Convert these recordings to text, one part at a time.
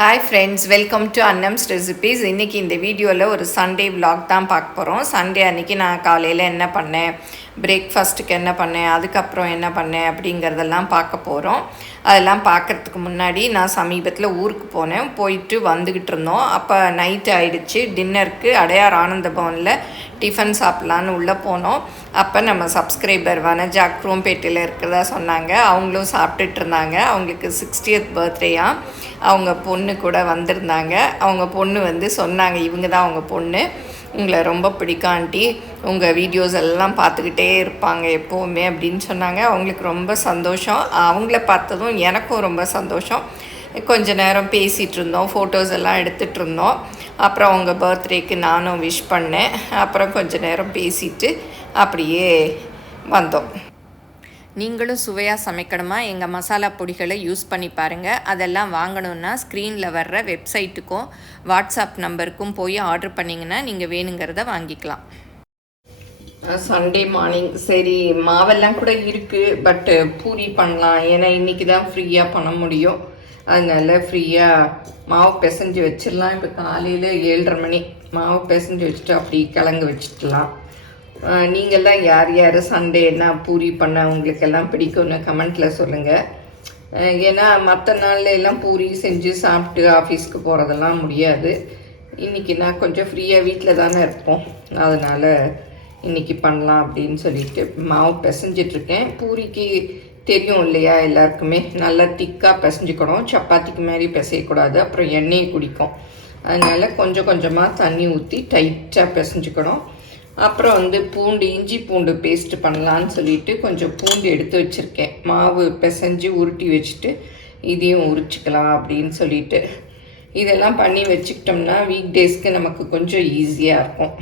Hi friends, welcome to Annam's recipes. இன்றைக்கி இந்த வீடியோவில் ஒரு சண்டே விலாக் தான் பார்க்க போகிறோம். சண்டே அன்றைக்கி நான் காலையில் என்ன பண்ணேன், பிரேக்ஃபாஸ்ட்டுக்கு என்ன பண்ணேன், அதுக்கப்புறம் என்ன பண்ணேன் அப்படிங்கிறதெல்லாம் பார்க்க போகிறோம். அதெல்லாம் பார்க்குறதுக்கு முன்னாடி நான் சமீபத்தில் ஊருக்கு போனேன். போயிட்டு வந்துக்கிட்டு இருந்தோம். அப்போ நைட்டு ஆகிடுச்சு. டின்னருக்கு அடையார் ஆனந்த பவனில் டிஃபன் சாப்பிட்லான்னு உள்ளே போனோம். அப்போ நம்ம சப்ஸ்கிரைபர் வனஜா குரோம்பேட்டையில் இருக்கிறதா சொன்னாங்க. அவங்களும் சாப்பிட்டுட்டு இருந்தாங்க. அவங்களுக்கு 60th பர்த்டேயாக அவங்க பொண்ணு கூட வந்திருந்தாங்க. அவங்க பொண்ணு வந்து சொன்னாங்க, இவங்க தான் அவங்க பொண்ணு, உங்களை ரொம்ப பிடிக்கும் ஆண்டி, உங்கள் வீடியோஸ் எல்லாம் பார்த்துக்கிட்டே இருப்பாங்க எப்போவுமே அப்படின்னு சொன்னாங்க. அவங்களுக்கு ரொம்ப சந்தோஷம். அவங்கள பார்த்ததும் எனக்கும் ரொம்ப சந்தோஷம். கொஞ்ச நேரம் பேசிகிட்டு இருந்தோம், ஃபோட்டோஸ் எல்லாம் எடுத்துகிட்டு இருந்தோம். அப்புறம் அவங்க பர்த்டேக்கு நானும் விஷ் பண்ணேன். அப்புறம் கொஞ்ச நேரம் பேசிட்டு அப்படியே வந்தோம். நீங்களும் சுவையாக சமைக்கணுமா, எங்கள் மசாலா பொடிகளை யூஸ் பண்ணி பாருங்கள். அதெல்லாம் வாங்கணுன்னா ஸ்க்ரீனில் வர்ற வெப்சைட்டுக்கும் வாட்ஸ்அப் நம்பருக்கும் போய் ஆர்டர் பண்ணிங்கன்னா நீங்கள் வேணுங்கிறத வாங்கிக்கலாம். சண்டே மார்னிங் சரி, மாவெல்லாம் கூட இருக்குது, பட்டு பூரி பண்ணலாம். ஏன்னா இன்றைக்கி தான் ஃப்ரீயாக பண்ண முடியும். அதனால ஃப்ரீயாக மாவு பிசைஞ்சு வச்சிடலாம். இப்போ காலையில் 7:30 மணி. மாவு பிசைஞ்சு வச்சுட்டு அப்படி கிழங்கு வச்சுக்கலாம். நீங்கள்லாம் யார் யார் சண்டே என்ன பூரி பண்ண உங்களுக்கெல்லாம் பிடிக்கும்னு கமெண்ட்டில் சொல்லுங்கள். ஏன்னா மற்ற நாளில் எல்லாம் பூரி செஞ்சு சாப்பிட்டு ஆஃபீஸ்க்கு போகிறதெல்லாம் முடியாது. இன்றைக்கி நான் கொஞ்சம் ஃப்ரீயாக வீட்டில் தானே இருப்போம், அதனால் இன்றைக்கி பண்ணலாம் அப்படின்னு சொல்லிட்டு மாவு பிசைஞ்சிட்ருக்கேன். பூரிக்கு தெரியும் இல்லையா எல்லாருக்குமே, நல்லா திக்காக பிசைஞ்சிக்கணும். சப்பாத்திக்கு மாதிரி பிசையக்கூடாது, அப்புறம் எண்ணெயை குடிக்கும். அதனால் கொஞ்சம் கொஞ்சமாக தண்ணி ஊற்றி டைட்டாக பிசைஞ்சிக்கணும். அப்புறம் வந்து இஞ்சி பூண்டு பேஸ்ட்டு பண்ணலான்னு சொல்லிட்டு கொஞ்சம் பூண்டு எடுத்து வச்சுருக்கேன். மாவு பிசைஞ்சு உருட்டி வச்சுட்டு இதையும் உரிச்சிக்கலாம் அப்படின்னு சொல்லிட்டு இதெல்லாம் பண்ணி வச்சுக்கிட்டோம்னா வீக் டேஸ்க்கு நமக்கு கொஞ்சம் ஈஸியாக இருக்கும்.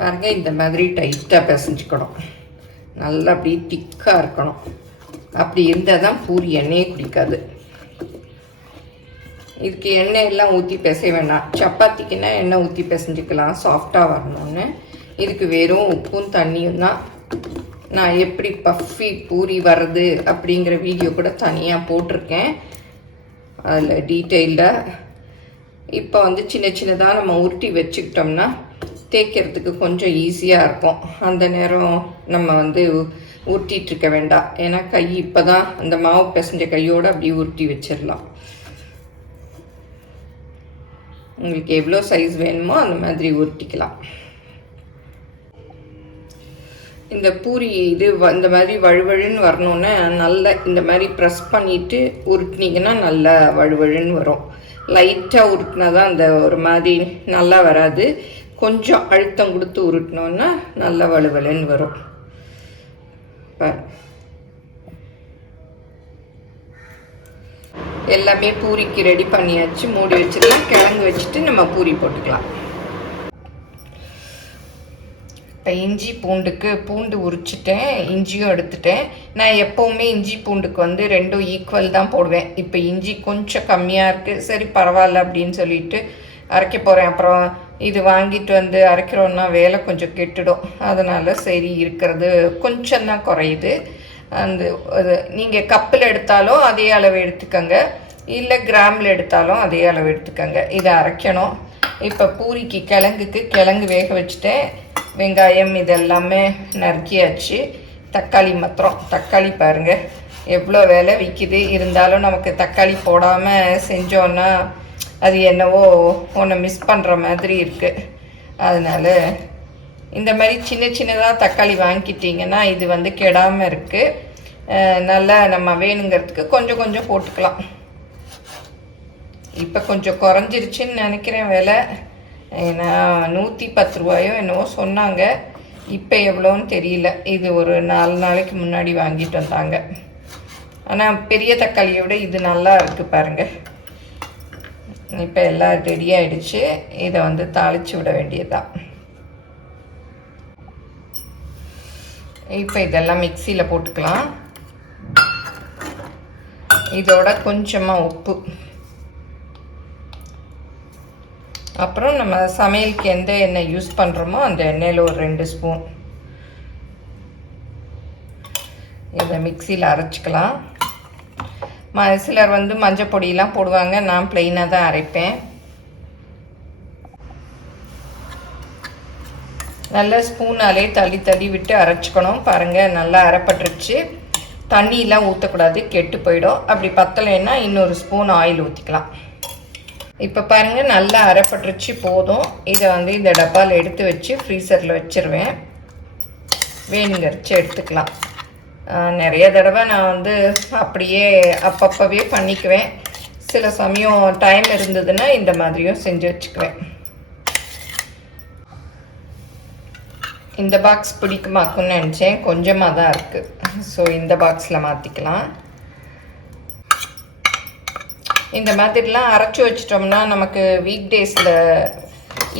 பாருங்கள், இந்த மாதிரி டைட்டாக பிசைஞ்சிக்கணும். நல்லா அப்படி திக்காக இருக்கணும். அப்படி இருந்தால் தான் பூரி எண்ணெயே குடிக்காது. இதுக்கு எண்ணெய் எல்லாம் ஊற்றி பிசைய வேண்டாம். சப்பாத்திக்குன்னா எண்ணெய் ஊற்றி பிசைஞ்சிக்கலாம் சாஃப்டாக வரணும்னு. இதுக்கு வெறும் உப்பும் தண்ணியும் தான். நான் எப்படி பஃபி பூரி வர்றது அப்படிங்கிற வீடியோ கூட தனியாக போட்டிருக்கேன், அதில் டீட்டெயில்டாக. இப்போ வந்து சின்ன சின்னதாக நம்ம உருட்டி வச்சுக்கிட்டோம்னா தேய்க்கிறதுக்கு கொஞ்சம் ஈஸியாக இருக்கும். அந்த நேரம் நம்ம வந்து உருட்டிகிட்ருக்க வேண்டாம். ஏன்னா கை இப்போ தான் அந்த மாவு பிசைஞ்ச கையோடு அப்படியே உருட்டி வச்சிடலாம். உங்களுக்கு எவ்வளோ சைஸ் வேணுமோ அந்த மாதிரி உருட்டிக்கலாம். இந்த பூரி இது இந்த மாதிரி வழுவழுன்னு வரணுன்னு நல்லா இந்த மாதிரி ப்ரெஸ் பண்ணிவிட்டு உருட்டினீங்கன்னா நல்லா வழுவழுன்னு வரும். லைட்டாக உருட்டினா தான் அந்த ஒரு மாதிரி நல்லா வராது. கொஞ்சம் அழுத்தம் கொடுத்து உருட்டினோன்னா நல்லா வழுவழுன்னு வரும். எல்லாமே பூரிக்கு ரெடி பண்ணியாச்சு. மூடி வச்சுக்கலாம். கிழங்கு வச்சுட்டு நம்ம பூரி போட்டுக்கலாம். இப்போ இஞ்சி பூண்டுக்கு பூண்டு உரிச்சிட்டேன், இஞ்சியும் எடுத்துட்டேன். நான் எப்போவுமே இஞ்சி பூண்டுக்கு வந்து ரெண்டும் ஈக்குவல் தான் போடுவேன். இப்போ இஞ்சி கொஞ்சம் கம்மியாக இருக்குது, சரி பரவாயில்ல அப்படின்னு சொல்லிட்டு அரைக்க போகிறேன். அப்புறம் இது வாங்கிட்டு வந்து அரைக்கிறோன்னா வேலை கொஞ்சம் கெட்டுடும். அதனால் சரி இருக்கிறது கொஞ்சம் தான் குறையுது. அந்த அது நீங்கள் கப்பில் எடுத்தாலும் அதே அளவு எடுத்துக்கோங்க, இல்லை கிராமில் எடுத்தாலும் அதே அளவு எடுத்துக்கோங்க. இதை அரைக்கணும். இப்போ பூரிக்கு கிழங்கு வேக வச்சுட்டேன். வெங்காயம் இதெல்லாமே நறுக்கியாச்சு. தக்காளி தக்காளி பாருங்கள் எவ்வளோ வேலை விற்கிது. இருந்தாலும் நமக்கு தக்காளி போடாமல் செஞ்சோன்னா அது என்னவோ ஒன்று மிஸ் பண்ணுற மாதிரி இருக்குது. அதனால் இந்த மாதிரி சின்ன சின்னதாக தக்காளி வாங்கிக்கிட்டிங்கன்னா இது வந்து கெடாமல் இருக்குது. நல்லா நம்ம வேணுங்கிறதுக்கு கொஞ்சம் கொஞ்சம் போட்டுக்கலாம். இப்போ கொஞ்சம் குறைஞ்சிருச்சுன்னு நினைக்கிறேன் விலை. ஏன்னா 110 ரூபாயோ என்னவோ சொன்னாங்க. இப்போ எவ்வளோன்னு தெரியல. இது ஒரு 4 நாளைக்கு முன்னாடி வாங்கிட்டு வந்தாங்க. ஆனால் பெரிய தக்காளியை விட இது நல்லா இருக்குது பாருங்கள். இப்போ எல்லாம் ரெடி ஆகிடுச்சு. இதை வந்து தாளித்து விட வேண்டியதுதான். இப்போ இதெல்லாம் மிக்சியில் போட்டுக்கலாம். இதோட கொஞ்சமாக உப்பு, அப்புறம் நம்ம சமையலுக்கு எந்த எண்ணெய் யூஸ் பண்ணுறோமோ அந்த எண்ணெயில் ஒரு 2 ஸ்பூன் இதை மிக்சியில் அரைச்சிக்கலாம். சிலர் வந்து மஞ்சள் பொடியெலாம் போடுவாங்க. நான் ப்ளெயினாக தான் அரைப்பேன். நல்லா ஸ்பூனாலே தள்ளி விட்டு அரைச்சிக்கணும். பாருங்கள், நல்லா அரைப்பட்டுருச்சு. தண்ணியெலாம் ஊற்றக்கூடாது, கெட்டு போயிடும். அப்படி பத்தலைன்னா இன்னொரு ஸ்பூன் ஆயில் ஊற்றிக்கலாம். இப்போ பாருங்கள், நல்லா அரைப்பட்டுருச்சு, போதும். இதை வந்து இந்த டப்பாவில் எடுத்து வச்சு ஃப்ரீசரில் வச்சுருவேன். வேணுங்கிறச்சு எடுத்துக்கலாம். நிறைய தடவை நான் வந்து அப்படியே அப்பப்போவே பண்ணிக்குவேன். சில சமயம் டைம் இருந்ததுன்னா இந்த மாதிரியும் செஞ்சு வச்சுக்குவேன். இந்த பாக்ஸ் பிடிக்குமாக்குன்னு நினச்சேன், கொஞ்சமாக தான் இருக்குது. ஸோ இந்த பாக்ஸில் மாற்றிக்கலாம். இந்த மாதிரிலாம் அரைச்சி வச்சிட்டோம்னா நமக்கு வீக் டேஸில்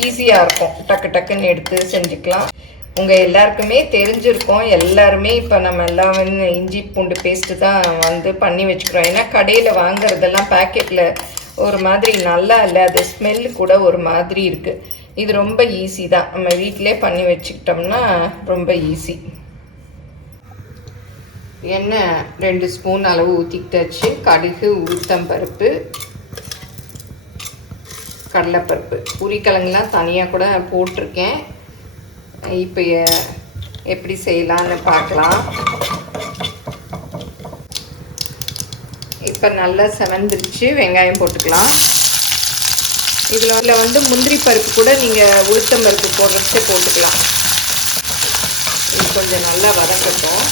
ஈஸியாக இருக்கும். டக்குன்னு எடுத்து செஞ்சுக்கலாம். உங்கள் எல்லாருக்குமே தெரிஞ்சிருக்கும். எல்லாருமே இப்போ நம்ம எல்லாம் வந்து இஞ்சி பூண்டு பேஸ்ட்டு தான் வந்து பண்ணி வச்சுக்கிறோம். ஏன்னா கடையில் வாங்குறதெல்லாம் பேக்கெட்டில் ஒரு மாதிரி நல்லா இல்லை, அது ஸ்மெல்லு கூட ஒரு மாதிரி இருக்குது. இது ரொம்ப ஈஸி தான். நம்ம வீட்டிலே பண்ணி வச்சுக்கிட்டோம்னா ரொம்ப ஈஸி. எண்ணெய் 2 ஸ்பூன் அளவு ஊற்றிக்கிட்டாச்சு. கடுகு, உளுத்தம்பருப்பு, கடலைப்பருப்பு, உரிக்கிழங்குலாம் தனியாக கூட போட்டிருக்கேன். இப்போ எப்படி செய்யலான்னு பார்க்கலாம். இப்போ நல்லா செவந்துருச்சு. வெங்காயம் போட்டுக்கலாம். இதில் வந்து முந்திரி பருப்பு கூட நீங்கள் உளுத்தம் பருப்பு போடுறச்சே போட்டுக்கலாம். இது கொஞ்சம் நல்லா வதக்கட்டும்.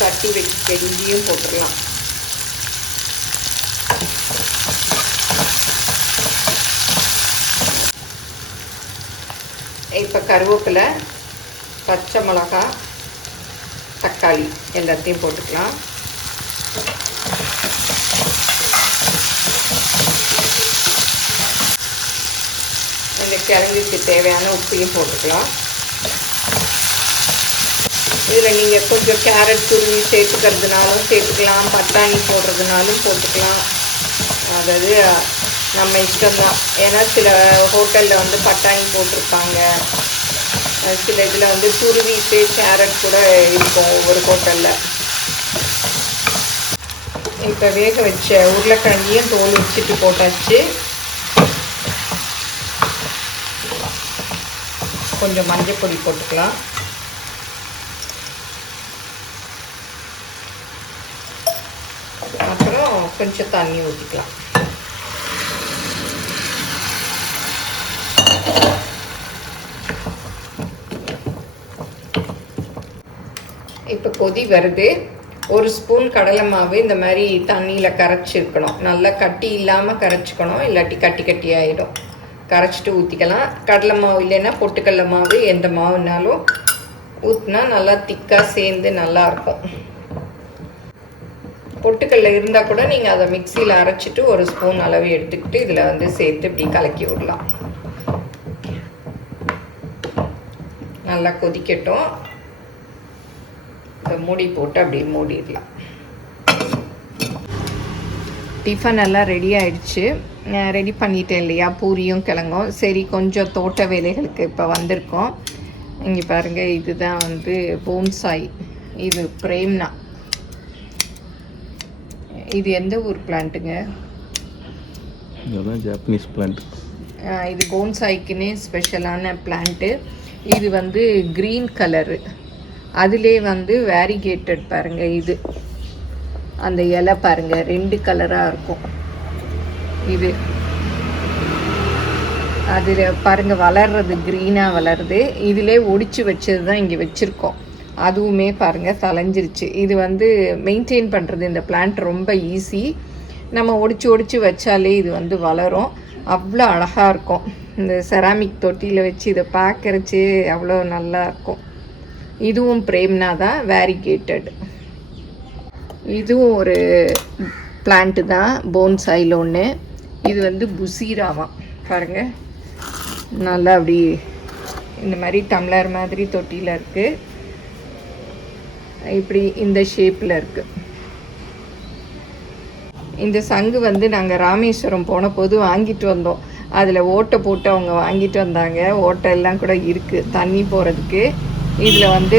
தட்டி வச்சு பெருஞ்சியும் போட்டுக்கலாம். இப்போ கருவேப்பிலை, பச்சை மிளகாய், தக்காளி எல்லாத்தையும் போட்டுக்கலாம். இந்த கிழங்குக்கு தேவையான உப்பையும் போட்டுக்கலாம். இதில் நீங்கள் கொஞ்சம் கேரட் துருவி சேர்த்துக்கிறதுனாலும் சேர்த்துக்கலாம், பட்டாணி போடுறதுனாலும் போட்டுக்கலாம். அதாவது நம்ம இஷ்டம்தான். ஏன்னா சில ஹோட்டலில் வந்து பட்டாணி போட்டிருப்பாங்க, சில இதில் வந்து துருவிட்டு கேரட் கூட இருக்கும் ஒவ்வொரு ஹோட்டலில். இப்போ வேக வச்ச உருளைக்கிழங்கையும் தோல் வச்சுட்டு போட்டாச்சு. கொஞ்சம் மஞ்சள் பொடி போட்டுக்கலாம். அப்புறம் கொஞ்சம் தண்ணி ஊற்றிக்கலாம். இப்போ கொதி வருது. 1 ஸ்பூன் கடலை மாவு இந்த மாதிரி தண்ணியில் கரைச்சிருக்கணும். நல்லா கட்டி இல்லாமல் கரைச்சிக்கணும், இல்லாட்டி கட்டி ஆகிடும். கரைச்சிட்டு ஊற்றிக்கலாம். கடலை மாவு இல்லைன்னா பொட்டுக்கடலை மாவு, எந்த மாவுனாலும் ஊற்றினா நல்லா திக்காக சேர்ந்து நல்லாயிருக்கும். பொட்டுக்கடலை இருந்தால் கூட நீங்கள் அதை மிக்சியில் அரைச்சிட்டு 1 ஸ்பூன் அளவு எடுத்துக்கிட்டு இதில் வந்து சேர்த்து இப்படி கலக்கி விடலாம். நல்லா கொதிக்கட்டும். மூடி போட்டு அப்படியே மூடிடலாம். டிஃபன் எல்லாம் ரெடி ஆகிடுச்சு. ரெடி பண்ணிட்டேன் இல்லையா, பூரியும் கிழங்கும். சரி, கொஞ்சம் தோட்ட வேலைகளுக்கு இப்போ வந்திருக்கோம். இங்கே பாருங்கள், இதுதான் வந்து போன்சாய். இது பிரேம்னா. இது எந்த ஊர் பிளான்ட்டுங்க? இதெல்லாம் ஜாப்பனீஸ் பிளான்ட். இது போன்சாய்க்குன்னே ஸ்பெஷலான பிளான்ட்டு. இது வந்து க்ரீன் கலரு. அதிலே வந்து வேரிகேட்டட் பாருங்கள். இது அந்த இலை பாருங்கள், 2 கலராக இருக்கும். இது அதில் பாருங்கள் வளர்றது, க்ரீனாக வளருது. இதிலே ஒடிச்சு வச்சது தான் இங்கே வச்சுருக்கோம். அதுவுமே பாருங்கள் தலைஞ்சிருச்சு. இது வந்து மெயின்டைன் பண்ணுறது இந்த பிளான்ட் ரொம்ப ஈஸி. நம்ம ஒடிச்சு வச்சாலே இது வந்து வளரும். அவ்வளோ அழகாக இருக்கும். இந்த செராமிக் தொட்டியில் வச்சு இதை பார்க்கறச்சு அவ்வளோ நல்லா இருக்கும். இதுவும் பிரேம்னா தான், வேரிகேட்டட். இதுவும் ஒரு பிளான்ட்டு தான், போன்சாயில் ஒன்று. இது வந்து புசீராவாம். பாருங்கள், நல்லா அப்படி இந்த மாதிரி டம்ளர் மாதிரி தொட்டியில் இருக்குது. இப்படி இந்த ஷேப்பில் இருக்குது. இந்த சங்கு வந்து நாங்கள் ராமேஸ்வரம் போன போது வாங்கிட்டு வந்தோம். அதில் ஓட்டை போட்டு அவங்க வாங்கிட்டு வந்தாங்க. ஓட்டை எல்லாம் கூட இருக்குது தண்ணி போகிறதுக்கு. இதில் வந்து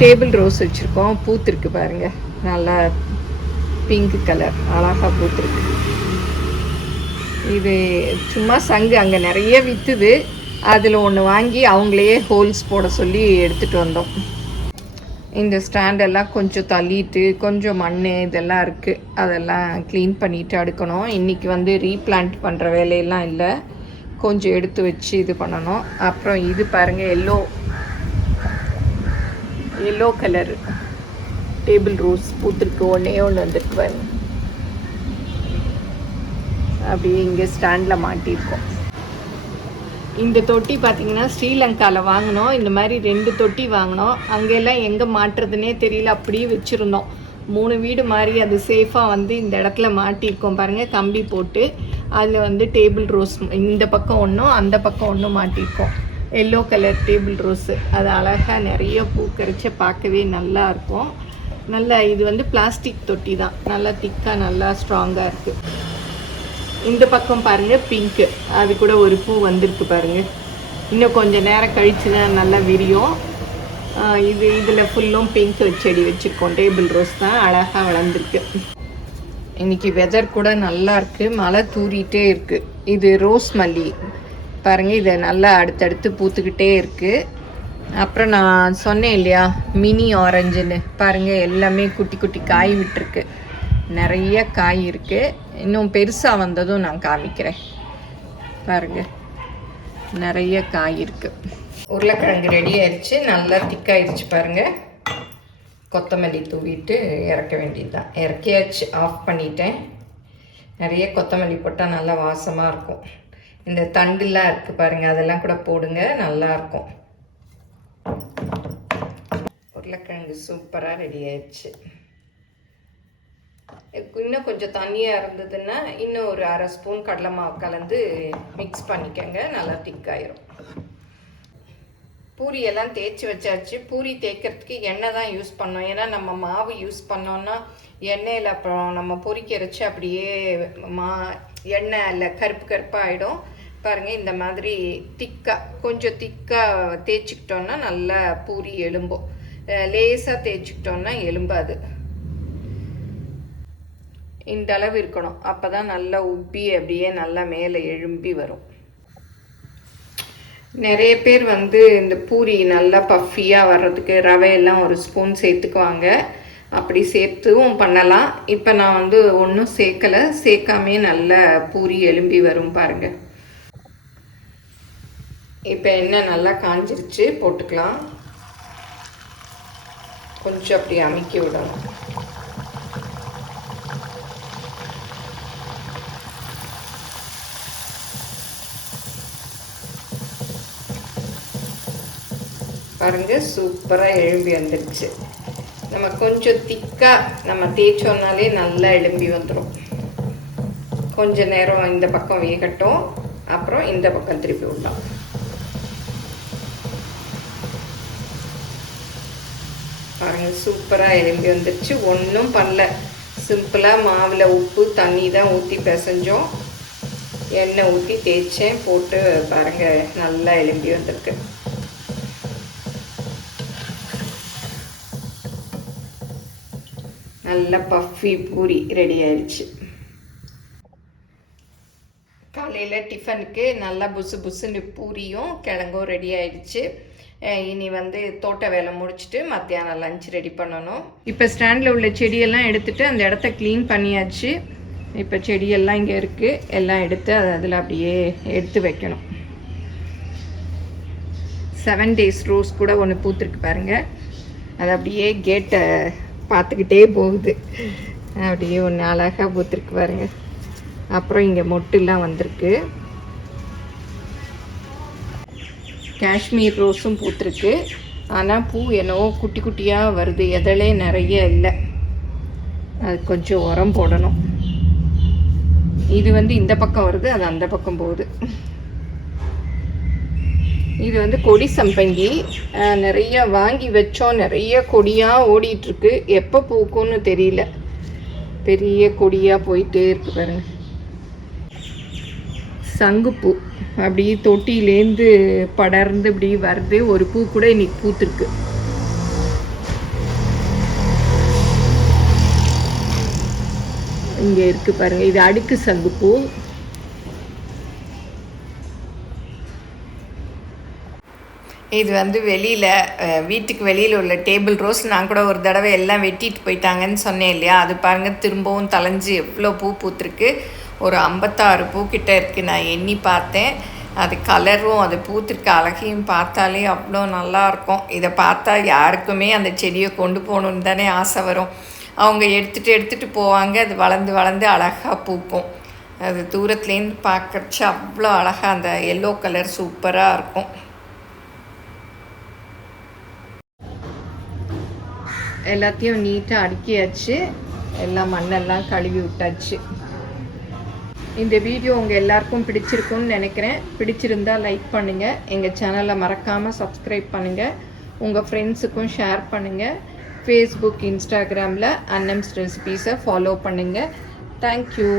டேபிள் ரோஸ் வச்சுருக்கோம். பூத்திருக்கு பாருங்கள், நல்லா பிங்க் கலர் அழகாக பூத்திருக்கு. இது சும்மா சங்கு அங்கே நிறைய விற்றுது, அதில் ஒன்று வாங்கி அவங்களையே ஹோல்ஸ் போட சொல்லி எடுத்துகிட்டு வந்தோம். இந்த ஸ்டாண்டெல்லாம் கொஞ்சம் தள்ளிட்டு கொஞ்சம் மண் இதெல்லாம் இருக்குது, அதெல்லாம் க்ளீன் பண்ணிவிட்டு அடுக்கணும். இன்றைக்கி வந்து ரீப்ளான்ட் பண்ணுற வேலையெல்லாம் இல்லை, கொஞ்சம் எடுத்து வச்சு இது பண்ணணும். அப்புறம் இது பாருங்கள், எல்லோ கலர் டேபிள் ரோஸ் பூத்திருக்கு, ஒன்றே ஒன்று வந்துருக்கு பாருங்க. அப்படியே இங்கே ஸ்டாண்டில் மாட்டியிருக்கோம். இந்த தொட்டி பார்த்திங்கன்னா ஸ்ரீலங்காவில் வாங்கினோம். இந்த மாதிரி 2 தொட்டி வாங்கினோம். அங்கெல்லாம் எங்கே மாட்டுறதுனே தெரியல, அப்படியே வச்சுருந்தோம். 3 வீடு மாதிரி அது சேஃபாக வந்து இந்த இடத்துல மாட்டியிருக்கோம் பாருங்கள், கம்பி போட்டு. அதில் வந்து டேபிள் ரோஸ் இந்த பக்கம் ஒன்றும் அந்த பக்கம் ஒன்றும் மாட்டியிருக்கோம். எல்லோ கலர் டேபிள் ரோஸு, அது அழகாக நிறைய பூ கரைச்சி பார்க்கவே நல்லாயிருக்கும். நல்லா இது வந்து பிளாஸ்டிக் தொட்டி தான், நல்லா திக்காக நல்லா ஸ்ட்ராங்காக இருக்குது. இந்த பக்கம் பாருங்கள் பிங்க்கு, அது கூட ஒரு பூ வந்திருக்கு பாருங்கள். இன்னும் கொஞ்சம் நேரம் கழித்து தான் நல்லா விரியும். இதில் ஃபுல்லும் பிங்க் செடி வச்சுருக்கோம். டேபிள் ரோஸ் தான் அழகாக வளர்ந்துருக்கு. இன்றைக்கி வெதர் கூட நல்லா இருக்குது, மழை தூரிகிட்டே இருக்குது. இது ரோஸ் மல்லி பாருங்கள், இதை நல்லா அடுத்தடுத்து பூத்துக்கிட்டே இருக்குது. அப்புறம் நான் சொன்னேன் இல்லையா மினி ஆரஞ்சுன்னு, பாருங்கள் எல்லாமே குட்டி குட்டி காய் விட்டுருக்கு, நிறைய காய் இருக்குது. இன்னும் பெருசாக வந்ததும் நான் காமிக்கிறேன் பாருங்கள், நிறைய காய் இருக்குது. உருளைக்கிழங்கு ரெடி ஆயிடுச்சு, நல்லா திக்காயிடுச்சு பாருங்கள். கொத்தமல்லி தூவிட்டு இறக்க வேண்டியது தான். இறக்கியாச்சு, ஆஃப் பண்ணிட்டேன். நிறைய கொத்தமல்லி போட்டால் நல்லா வாசமாக இருக்கும். இந்த தண்டுலாம் இருக்குது பாருங்கள், அதெல்லாம் கூட போடுங்க, நல்லாயிருக்கும். உருளைக்கிழங்கு சூப்பராக ரெடி ஆயிடுச்சு. இன்னும் கொஞ்சம் தண்ணியாக இருந்ததுன்னா இன்னும் ஒரு 1/2 ஸ்பூன் கடலை மாவு கலந்து மிக்ஸ் பண்ணிக்கங்க, நல்லா திக்காயிரும். பூரியெல்லாம் தேய்ச்சி வச்சாச்சு. பூரி தேய்க்கிறதுக்கு எண்ணெய் தான் யூஸ் பண்ணோம். ஏன்னா நம்ம மாவு யூஸ் பண்ணோன்னா எண்ணெயில் அப்புறம் நம்ம பொரிக்கிறச்சு அப்படியே எண்ணெயில் கருப்பு கருப்பாக ஆகிடும் பாருங்கள். இந்த மாதிரி கொஞ்சம் திக்காக தேய்ச்சிக்கிட்டோன்னா நல்லா பூரி எலும்பும். லேசாக தேய்ச்சிக்கிட்டோன்னா எலும்பாது. இந்த அளவு இருக்கணும், அப்போ தான் நல்லா உப்பி அப்படியே நல்லா மேலே எழும்பி வரும். நிறைய பேர் வந்து இந்த பூரி நல்லா பஃபியாக வர்றதுக்கு ரவையெல்லாம் 1 ஸ்பூன் சேர்த்துக்குவாங்க. அப்படி சேர்த்தும் பண்ணலாம். இப்போ நான் வந்து ஒன்றும் சேர்க்கலை, சேர்க்காமே நல்லா பூரி எலும்பி வரும் பாருங்கள். இப்போ எண்ணெய் நல்லா காஞ்சிருச்சு, போட்டுக்கலாம். கொஞ்சம் அப்படி அமுக்கி விடணும். பாருங்கள், சூப்பராக எழும்பி வந்துடுச்சு. நம்ம கொஞ்சம் திக்காக நம்ம தேய்ச்சோன்னாலே நல்லா எழும்பி வந்துடும். கொஞ்ச நேரம் இந்த பக்கம் வேகட்டும், அப்புறம் இந்த பக்கம் திருப்பி விடலாம். பாருங்கள், சூப்பராக எழும்பி வந்துடுச்சு. ஒன்றும் பண்ணல, சிம்பிளாக மாவில் உப்பு தண்ணி தான் ஊற்றி பிசைஞ்சோம், எண்ணெய் ஊற்றி தேய்ச்சேன், போட்டு பாருங்கள் நல்லா எழும்பி வந்திருக்கு. நல்லா பஃபி பூரி ரெடி ஆயிடுச்சு. காலையில் டிஃபனுக்கு நல்லா புசுன்னு பூரியும் கிழங்கும் ரெடி ஆயிடுச்சு. இனி வந்து தோட்ட வேலை முடிச்சுட்டு மத்தியானம் லஞ்ச் ரெடி பண்ணணும். இப்போ ஸ்டாண்டில் உள்ள செடியெல்லாம் எடுத்துகிட்டு அந்த இடத்த க்ளீன் பண்ணியாச்சு. இப்போ செடியெல்லாம் இங்கே இருக்குது, எல்லாம் எடுத்து அதில் அப்படியே எடுத்து வைக்கணும். 7 days ரோஸ் கூட ஒன்று பூத்துருக்கு பாருங்கள். அது அப்படியே கேட்டை பார்த்துக்கிட்டே போகுது, அப்படியே ஒன்று அழகாக பூத்துருக்கு பாருங்கள். அப்புறம் இங்கே மொட்டுலாம் வந்திருக்கு. காஷ்மீர் ரோஸும் பூத்துருக்கு, ஆனால் பூ என்னவோ குட்டி குட்டியாக வருது, எதலே நிறைய இல்லை. அது கொஞ்சம் உரம் போடணும். இது வந்து இந்த பக்கம் வருது, அது அந்த பக்கம் போகுது. இது வந்து கொடி சம்பங்கி, நிறைய வாங்கி வச்சோம், நிறைய கொடியாக ஓடிட்டுருக்கு. எப்போ பூக்கும்னு தெரியல, பெரிய கொடியாக போயிட்டே இருக்கு பாருங்க. சங்குப்பூ அப்படியே தொட்டியிலேருந்து படர்ந்து இப்படி வருது. ஒரு பூ கூட இன்னைக்கு பூத்துருக்கு. இங்கே இருக்குது பாருங்கள், இது அடுக்கு சங்குப்பூ. இது வந்து வெளியில் வீட்டுக்கு வெளியில் உள்ள டேபிள் ரோஸ். நான் கூட ஒரு தடவை எல்லாம் வெட்டிட்டு போயிட்டாங்கன்னு சொன்னேன் இல்லையா, அது பாருங்கள் திரும்பவும் தலைஞ்சு எவ்வளோ பூ பூத்துருக்கு. ஒரு 56 பூக்கிட்ட இருக்குது, நான் எண்ணி பார்த்தேன். அது கலரும் அது பூத்திருக்க அழகையும் பார்த்தாலே அவ்வளோ நல்லாயிருக்கும். இதை பார்த்தா யாருக்குமே அந்த செடியை கொண்டு போகணுன்னு தானே ஆசை வரும். அவங்க எடுத்துகிட்டு போவாங்க. அது வளர்ந்து வளர்ந்து அழகாக பூக்கும். அது தூரத்துலேருந்து பார்க்கறச்சு அவ்வளோ அழகாக அந்த எல்லோ கலர் சூப்பராக இருக்கும். எல்லாத்தையும் நீட்டாக அடுக்கியாச்சு, எல்லாம் மண்ணெல்லாம் கழுவி விட்டாச்சு. இந்த வீடியோ உங்கள் எல்லாருக்கும் பிடிச்சிருக்குன்னு நினைக்கிறேன். பிடிச்சிருந்தா லைக் பண்ணுங்கள், எங்கள் சேனலை மறக்காமல் சப்ஸ்கிரைப் பண்ணுங்கள், உங்கள் ஃப்ரெண்ட்ஸுக்கும் ஷேர் பண்ணுங்கள். ஃபேஸ்புக், இன்ஸ்டாகிராமில் அன்னம்ஸ் ரெசிபீஸை ஃபாலோ பண்ணுங்கள். தேங்க்யூ.